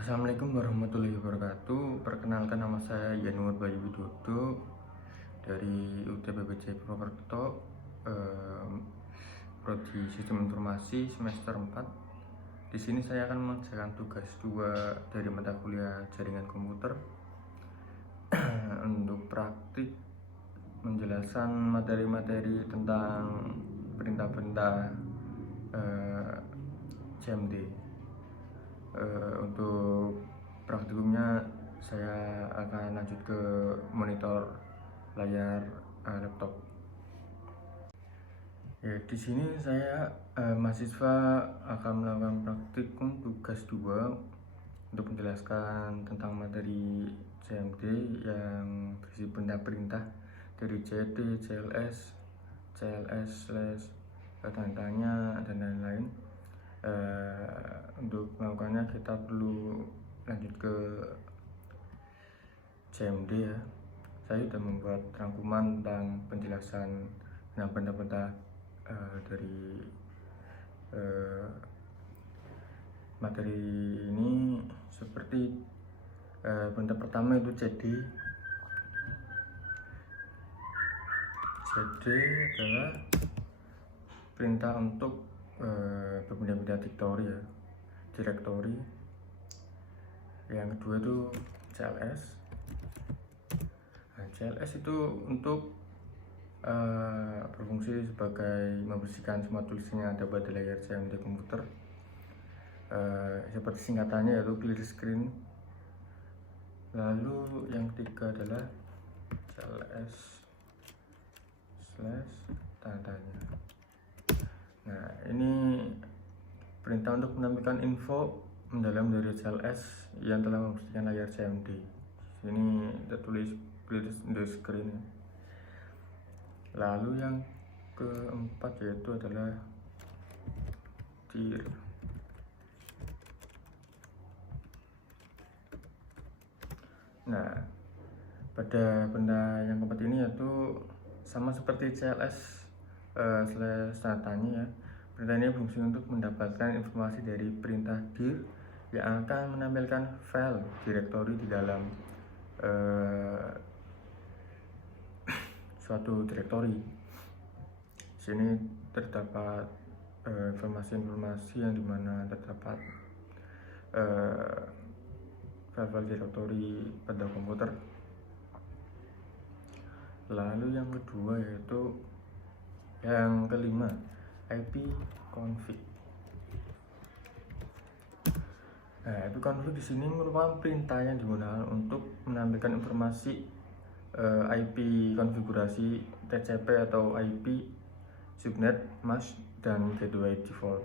Assalamualaikum warahmatullahi wabarakatuh. Perkenalkan, nama saya Yanuar Bayu Widodo dari UTBPJ Purwokerto, Prodi Sistem Informasi semester 4. Di sini saya akan mengerjakan tugas 2 dari mata kuliah Jaringan Komputer untuk praktik menjelaskan materi-materi tentang perintah-perintah CMD. Untuk praktikumnya saya akan lanjut ke monitor layar laptop. Ya, di sini saya mahasiswa akan melakukan praktikum tugas 2 untuk menjelaskan tentang materi CMD yang berisi perintah-perintah dari CD, CLS, tanda tanya, dan lain-lain. Untuk melakukannya kita perlu lanjut ke CMD ya. Saya sudah membuat rangkuman tentang penjelasan tentang benda-benda dari materi ini, seperti benda pertama itu CD. CD adalah perintah untuk berpindah-pindah direktori. Yang kedua itu CLS. Nah, CLS itu untuk berfungsi sebagai membersihkan semua tulisan yang ada pada layar CMD komputer. Seperti singkatannya yaitu clear screen. Lalu yang ketiga adalah CLS tandanya. Nah, ini perintah untuk menampilkan info mendalam dari CLS yang telah membersihkan layar CMD. Sini tertulis clear the screen. Lalu yang keempat yaitu adalah dir. Nah, pada benda yang keempat ini yaitu sama seperti CLS tanda tanya ya. Perintah ini berfungsi untuk mendapatkan informasi dari perintah dir yang akan menampilkan file direktori di dalam suatu direktori. Sini terdapat informasi-informasi yang dimana terdapat file direktori pada komputer. Lalu yang kedua yaitu yang kelima, IP config. Nah, IP config di sini merupakan perintah yang digunakan untuk menampilkan informasi IP konfigurasi TCP atau IP subnet, mask, dan gateway default.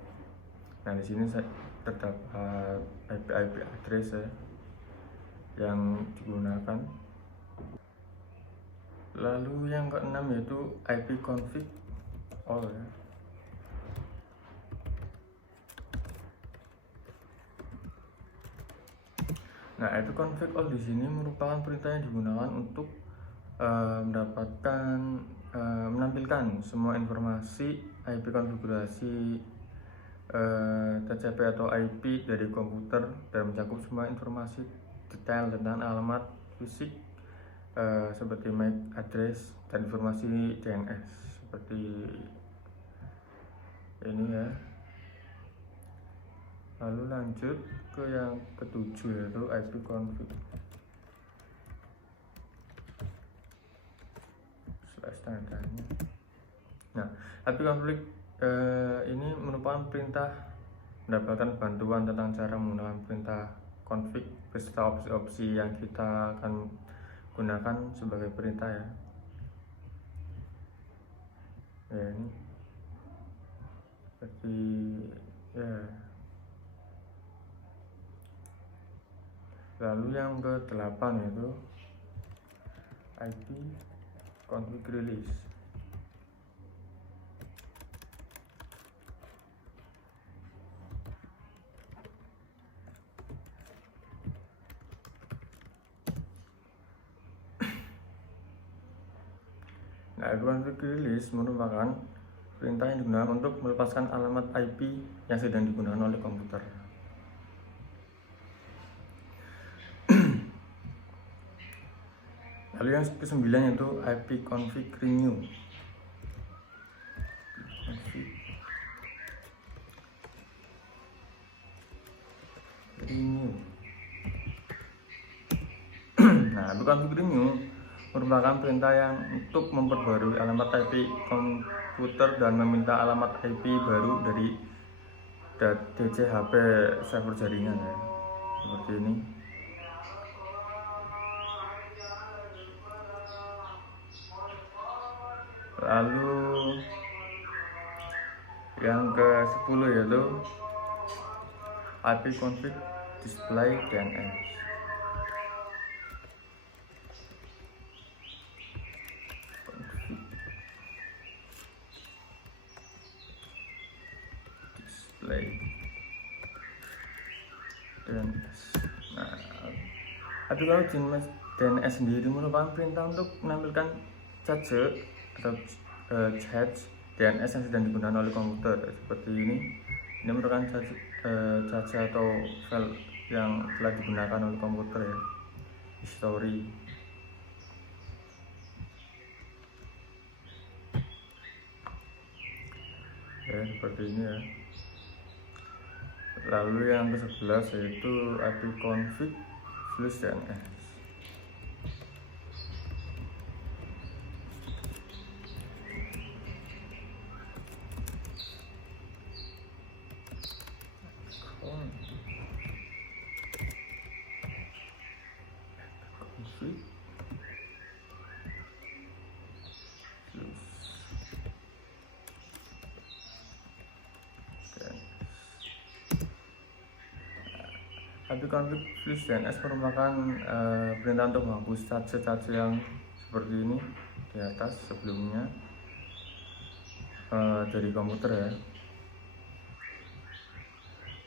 Nah, di sini terdapat IP address ya, yang digunakan. Lalu yang keenam yaitu IP config all ya. Nah, IP config all di sini merupakan perintah yang digunakan untuk menampilkan semua informasi IP konfigurasi TCP atau IP dari komputer dan mencakup semua informasi detail tentang alamat fisik seperti MAC address dan informasi DNS seperti ini ya. Lalu lanjut ke yang ketujuh yaitu IP config tandanya. Nah, IP config ini merupakan perintah mendapatkan bantuan tentang cara menggunakan perintah config beserta opsi-opsi yang kita akan gunakan sebagai perintah ya. Ya, ini seperti ya. Lalu yang ke-8 yaitu IP config release. Nah, IP config release merupakan perintah yang digunakan untuk melepaskan alamat IP yang sedang digunakan oleh komputer. Lalu yang ke-9 yaitu ipconfig renew. Nah, ipconfig renew merupakan perintah yang untuk memperbarui alamat IP komputer dan meminta alamat IP baru dari DCHP server jaringan ya. Seperti ini. Lalu yang ke-10 yaitu ipconfig display DNS. Display DNS. Nah, ipconfig DNS sendiri merupakan perintah untuk menampilkan cache atau cache DNS yang sedang digunakan oleh komputer seperti ini. Ini merupakan cache atau file yang telah digunakan oleh komputer ya, history. Ya, seperti ini ya. Lalu yang ke-11 yaitu ipconfig flush DNS. ipconfig flush DNS merupakan perintah untuk menghapus cache-cache yang seperti ini di atas sebelumnya dari komputer ya.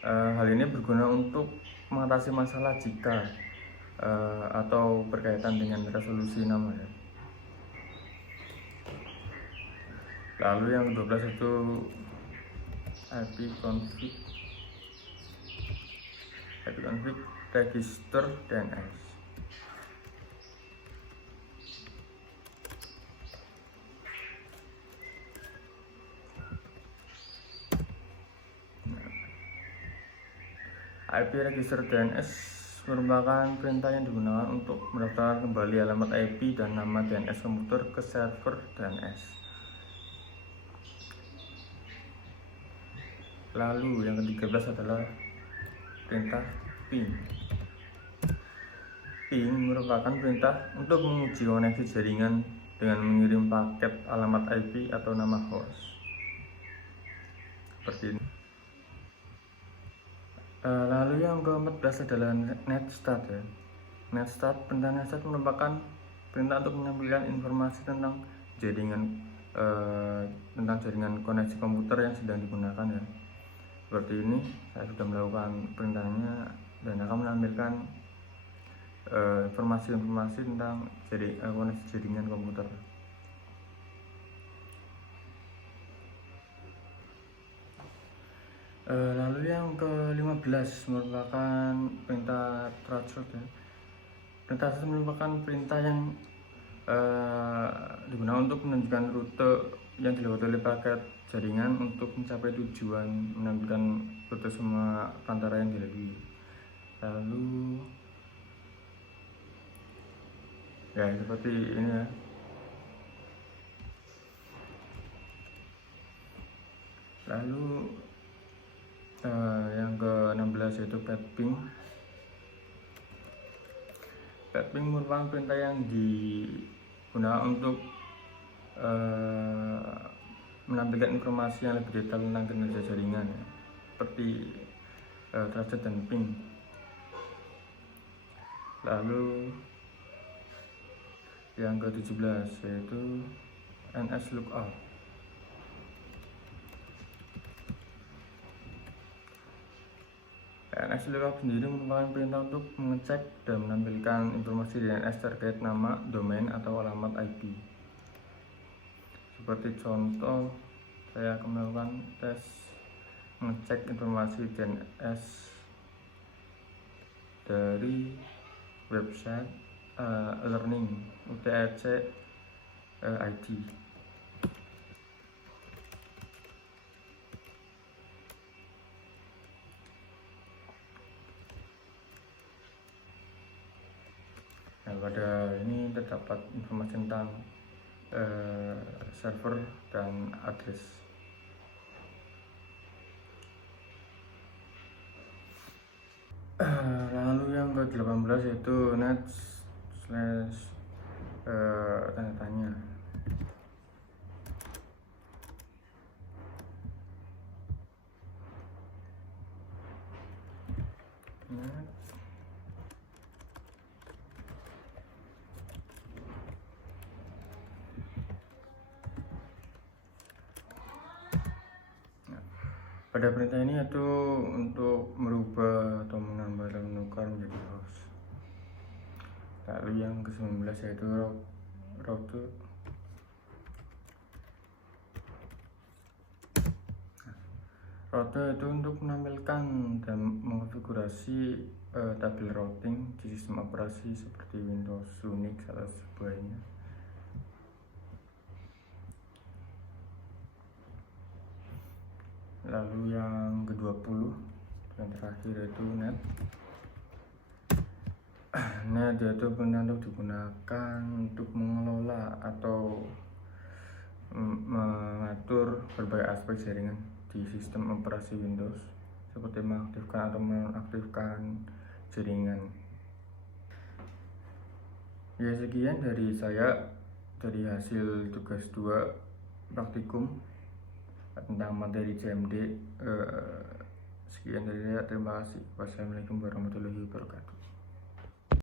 Hal ini berguna untuk mengatasi masalah jika atau berkaitan dengan resolusi nama ya. Lalu yang ke-12 itu ipconfig register DNS. IP register DNS merupakan perintah yang digunakan untuk mendaftarkan kembali alamat IP dan nama DNS komputer ke server DNS. Lalu yang ke-13 adalah perintah ping. Ping merupakan perintah untuk menguji koneksi jaringan dengan mengirim paket alamat IP atau nama host. Seperti ini. Lalu yang ke-14 adalah netstart ya. Perintah netstart merupakan perintah untuk menampilkan informasi tentang jaringan koneksi komputer yang sedang digunakan ya. Seperti ini, saya sudah melakukan perintahnya dan akan menampilkan informasi-informasi tentang koneksi jaringan komputer. Lalu yang ke-15 merupakan perintah threshold ya. Perintah threshold merupakan perintah yang digunakan untuk menunjukkan rute yang dilewati oleh paket jaringan untuk mencapai tujuan, menampilkan rute semua perantara yang dilalui. Lalu ya seperti ini ya. Lalu yang ke-16 yaitu ping. Ping merupakan perintah yang digunakan untuk menampilkan informasi yang lebih detail tentang kinerja jaringan ya, seperti threshold dan ping. Lalu yang ke-17 yaitu nslookup. nslookup sendiri merupakan perintah untuk mengecek dan menampilkan informasi DNS terkait nama, domain atau alamat IP. Seperti contoh, saya akan melakukan tes mengecek informasi DNS dari website Learning UTRC ID. Nah, pada ini terdapat informasi tentang server dan address. Lalu yang ke-18 yaitu net slash tanda tanya. Net pada perintah ini yaitu untuk merubah atau menambah dan menukar menjadi host. Lalu yang ke-19 yaitu route. Route itu untuk menampilkan dan mengonfigurasi tabel routing di sistem operasi seperti Windows, Unix atau sebagainya. Lalu yang ke-20 yang terakhir yaitu net. Net yaitu benar untuk digunakan untuk mengelola atau mengatur berbagai aspek jaringan di sistem operasi Windows, seperti mengaktifkan atau menonaktifkan jaringan. Ya, sekian dari saya, dari hasil tugas 2 praktikum tentang materi CMD. Sekian dari saya, terima kasih. Wassalamualaikum warahmatullahi wabarakatuh.